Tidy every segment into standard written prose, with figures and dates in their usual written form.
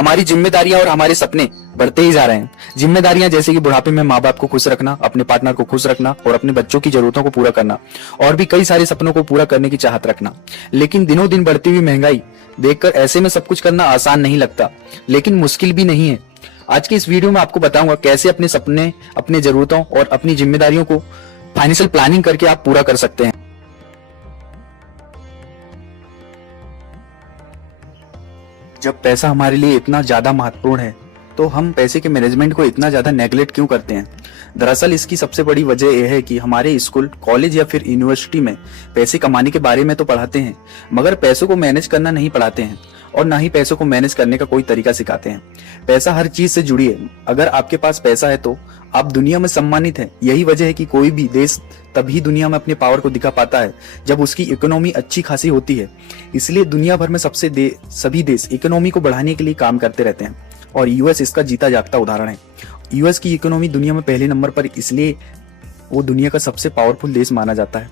हमारी जिम्मेदारियां और हमारे सपने बढ़ते ही जा रहे हैं। जिम्मेदारियां जैसे कि बुढ़ापे में माँ बाप को खुश रखना, अपने पार्टनर को खुश रखना और अपने बच्चों की जरूरतों को पूरा करना, और भी कई सारे सपनों को पूरा करने की चाहत रखना। लेकिन दिनों दिन बढ़ती हुई महंगाई देखकर ऐसे में सब कुछ करना आसान नहीं लगता, लेकिन मुश्किल भी नहीं है। आज की इस वीडियो में आपको बताऊंगा कैसे अपने सपने, अपनी जरूरतों और अपनी जिम्मेदारियों को फाइनेंशियल प्लानिंग करके आप पूरा कर सकते हैं। जब पैसा हमारे लिए इतना ज्यादा महत्वपूर्ण है तो हम पैसे के मैनेजमेंट को इतना ज्यादा नेगलेक्ट क्यों करते हैं? दरअसल इसकी सबसे बड़ी वजह यह है कि हमारे स्कूल, कॉलेज या फिर यूनिवर्सिटी में पैसे कमाने के बारे में तो पढ़ाते हैं, मगर पैसों को मैनेज करना नहीं पढ़ाते हैं और ना ही पैसों को मैनेज करने का कोई तरीका सिखाते हैं। पैसा हर चीज से जुड़ी है। अगर आपके पास पैसा है तो आप दुनिया में सम्मानित हैं। यही वजह है कि कोई भी देश तभी दुनिया में अपने पावर को दिखा पाता है जब उसकी इकोनॉमी अच्छी खासी होती है। इसलिए दुनिया भर में सभी देश इकोनॉमी को बढ़ाने के लिए काम करते रहते हैं और यूएस इसका जीता जागता उदाहरण है। यूएस की इकोनॉमी दुनिया में पहले नंबर पर, इसलिए वो दुनिया का सबसे पावरफुल देश माना जाता है।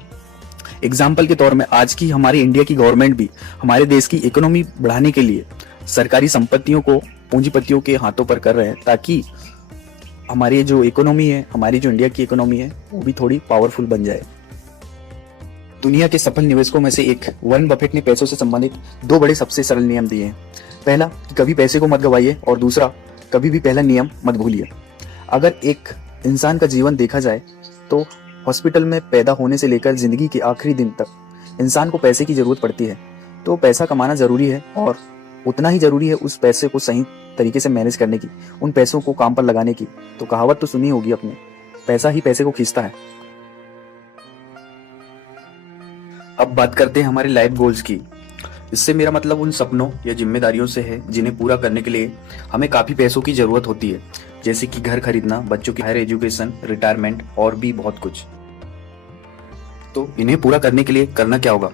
एग्जाम्पल के तौर में आज की हमारी इंडिया की गवर्नमेंट भी हमारे देश की इकोनॉमी बढ़ाने के लिए सरकारी संपत्तियों को पूंजीपतियों के हाथों पर कर रहे हैं, ताकि हमारी जो इकोनॉमी है, हमारी जो इंडिया की इकोनॉमी है, वो भी थोड़ी पावरफुल बन जाए। दुनिया के सफल निवेशकों में से एक वॉरेन बफेट ने पैसों से संबंधित दो बड़े सबसे सरल नियम दिए हैं। पहला कि कभी पैसे को मत गवाइए, और दूसरा कभी भी पहला नियम मत भूलिए। अगर एक इंसान का जीवन देखा जाए तो हॉस्पिटल में पैदा होने से लेकर जिंदगी के आखिरी दिन तक इंसान को पैसे की जरूरत पड़ती है। तो पैसा कमाना जरूरी है और उतना ही जरूरी है उस पैसे को सही तरीके से मैनेज करने की, उन पैसों को काम पर लगाने की। तो कहावत तो सुनी होगी आपने, पैसा ही पैसे को खींचता है। अब बात करते हैं हमारे लाइफ गोल्स की। इससे मेरा मतलब उन सपनों या जिम्मेदारियों से है जिन्हें पूरा करने के लिए हमें काफी पैसों की जरूरत होती है, जैसे कि घर खरीदना, बच्चों की हायर एजुकेशन, रिटायरमेंट और भी बहुत कुछ। तो इन्हें पूरा करने के लिए करना क्या होगा?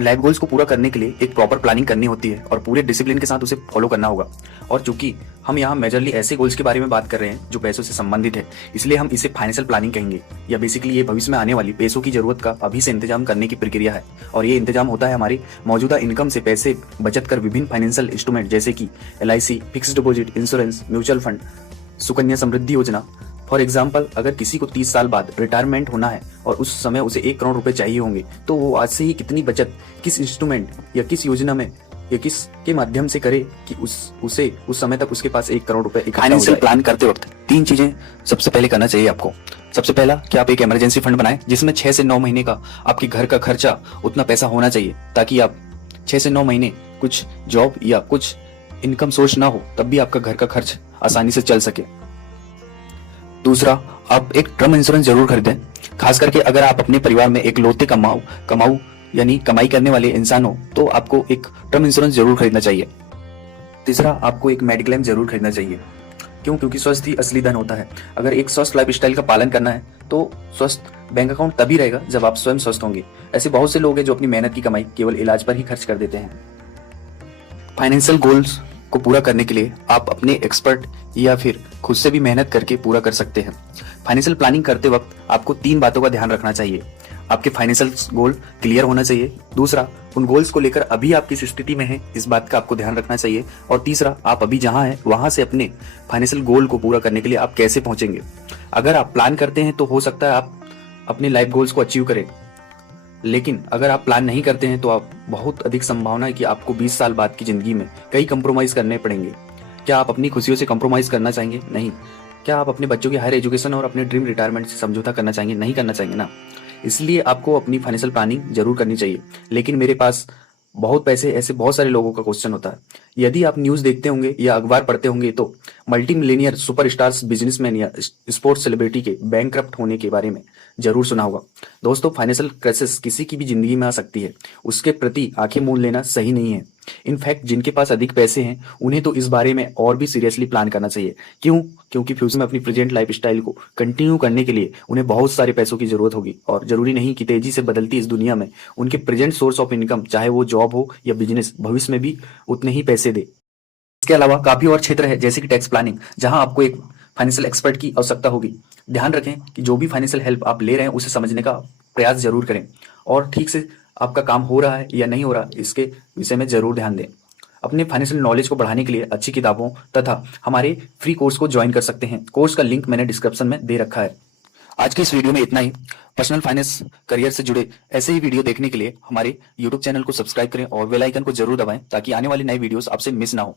लाइफ गोल्स को पूरा करने के लिए एक प्रॉपर प्लानिंग करनी होती है और पूरे डिसिप्लिन के साथ उसे फॉलो करना होगा। और चूंकि हम यहाँ मेजरली ऐसे गोल्स के बारे में बात कर रहे हैं जो पैसों से संबंधित है, इसलिए हम इसे फाइनेंशियल प्लानिंग कहेंगे, या बेसिकली ये भविष्य में आने वाली पैसों की जरूरत का अभी से इंतजाम करने की प्रक्रिया है। और ये इंतजाम होता है हमारी मौजूदा इनकम से पैसे बचत कर विभिन्न फाइनेंशियल इंस्ट्रूमेंट जैसे कि LIC, fixed deposit, insurance, mutual fund, Sukanya Samriddhi Yojana. For example, अगर किसी को 30 साल बाद रिटायरमेंट होना है और उस समय उसे 1 करोड़ रुपए चाहिए होंगे, तो वो आज से ही कितनी बचत किस इंस्ट्रूमेंट या किस योजना में या किस के माध्यम से करे कि उसे उस समय तक उसके पास 1 करोड़ रुपए इकट्ठा हो जाए। फाइनेंशियल प्लान करते वक्त 3 चीजें सबसे पहले करना चाहिए आपको। सबसे पहला कि आप एक इमरजेंसी फंड बनाएं जिसमें 6 से 9 महीने का आपके घर का खर्चा उतना पैसा होना चाहिए, ताकि आप 6 से 9 महीने कुछ जॉब या कुछ इनकम सोर्स ना हो तब भी आपका घर का खर्च आसानी से चल सके। दूसरा, आप एक टर्म इंश्योरेंस जरूर खरीदें, खास करके अगर आप अपने परिवार में एक लौते कमाऊ यानी कमाई करने वाले इंसान हो तो आपको एक टर्म इंश्योरेंस जरूर खरीदना चाहिए। तीसरा, आपको एक मेडिक्लेम जरूर खरीदना चाहिए। क्योंकि स्वस्थ ही असली धन होता है। अगर एक स्वस्थ लाइफस्टाइल का पालन करना है तो स्वस्थ बैंक अकाउंट तभी रहेगा जब आप स्वयं स्वस्थ होंगे। ऐसे बहुत से लोग हैं जो अपनी मेहनत की कमाई केवल इलाज पर ही खर्च कर देते हैं। फाइनेंशियल गोल्स को पूरा करने के लिए आप अपने एक्सपर्ट या फिर खुद से भी मेहनत करके पूरा कर सकते हैं। फाइनेंशियल प्लानिंग करते वक्त आपको 3 बातों का ध्यान रखना चाहिए। आपके फाइनेंशियल गोल क्लियर होना चाहिए। दूसरा, उन गोल्स को लेकर अभी आप किस स्थिति में हैं, इस बात का आपको ध्यान रखना चाहिए। और तीसरा, आप अभी जहां हैं वहां से अपने फाइनेंशियल गोल को पूरा करने के लिए आप कैसे पहुंचेंगे। अगर आप प्लान करते हैं तो हो सकता है आप अपने लाइफ गोल्स को अचीव करें, लेकिन अगर आप प्लान नहीं करते हैं तो आप बहुत अधिक संभावना है कि आपको 20 साल बाद की जिंदगी में कई कंप्रोमाइज करने पड़ेंगे। क्या आप अपनी खुशियों से कंप्रोमाइज करना चाहेंगे? नहीं। क्या आप अपने बच्चों की हायर एजुकेशन और अपने ड्रीम रिटायरमेंट से समझौता करना चाहेंगे? नहीं करना चाहेंगे ना। इसलिए आपको अपनी फाइनेंशियल प्लानिंग जरूर करनी चाहिए। लेकिन मेरे पास बहुत पैसे, ऐसे बहुत सारे लोगों का क्वेश्चन होता है। यदि आप न्यूज देखते होंगे या अखबार पढ़ते होंगे तो मल्टी मिलियनियर सुपरस्टार्स, बिजनेसमैन या स्पोर्ट्स सेलिब्रिटी के बैंकक्रप्ट होने के बारे में जरूर सुना होगा। दोस्तों, फाइनेंशियल क्राइसिस किसी की भी जिंदगी में आ सकती है, उसके प्रति आंखें मूंद लेना सही नहीं है। इनफैक्ट जिनके पास अधिक पैसे हैं उन्हें तो इस बारे में और भी सीरियसली प्लान करना चाहिए। क्योंकि फ्यूचर में अपनी प्रेजेंट लाइफस्टाइल को कंटिन्यू करने के लिए उन्हें बहुत सारे पैसों की जरूरत होगी, और जरूरी नहीं कि तेजी से बदलती इस दुनिया में उनके प्रेजेंट सोर्स ऑफ इनकम, चाहे वो जॉब हो या बिजनेस, भविष्य में भी उतने ही पैसे दे। इसके अलावा काफी और क्षेत्र है जैसे कि टैक्स प्लानिंग, जहां आपको एक फाइनेंशियल एक्सपर्ट की आवश्यकता होगी। ध्यान रखें कि जो भी फाइनेंशियल हेल्प आप ले रहे हैं उसे समझने का प्रयास जरूर करें और ठीक से आपका काम हो रहा है या नहीं हो रहा इसके विषय में जरूर ध्यान दें। अपने फाइनेंशियल नॉलेज को बढ़ाने के लिए अच्छी किताबों तथा हमारे फ्री कोर्स को ज्वाइन कर सकते हैं। कोर्स का लिंक मैंने डिस्क्रिप्शन में दे रखा है। आज की इस वीडियो में इतना ही। पर्सनल फाइनेंस करियर से जुड़े ऐसे ही वीडियो देखने के लिए हमारे यूट्यूब चैनल को सब्सक्राइब करें और बेल आइकन को जरूर दबाएं ताकि आने वाली नई वीडियोस आपसे मिस ना हो।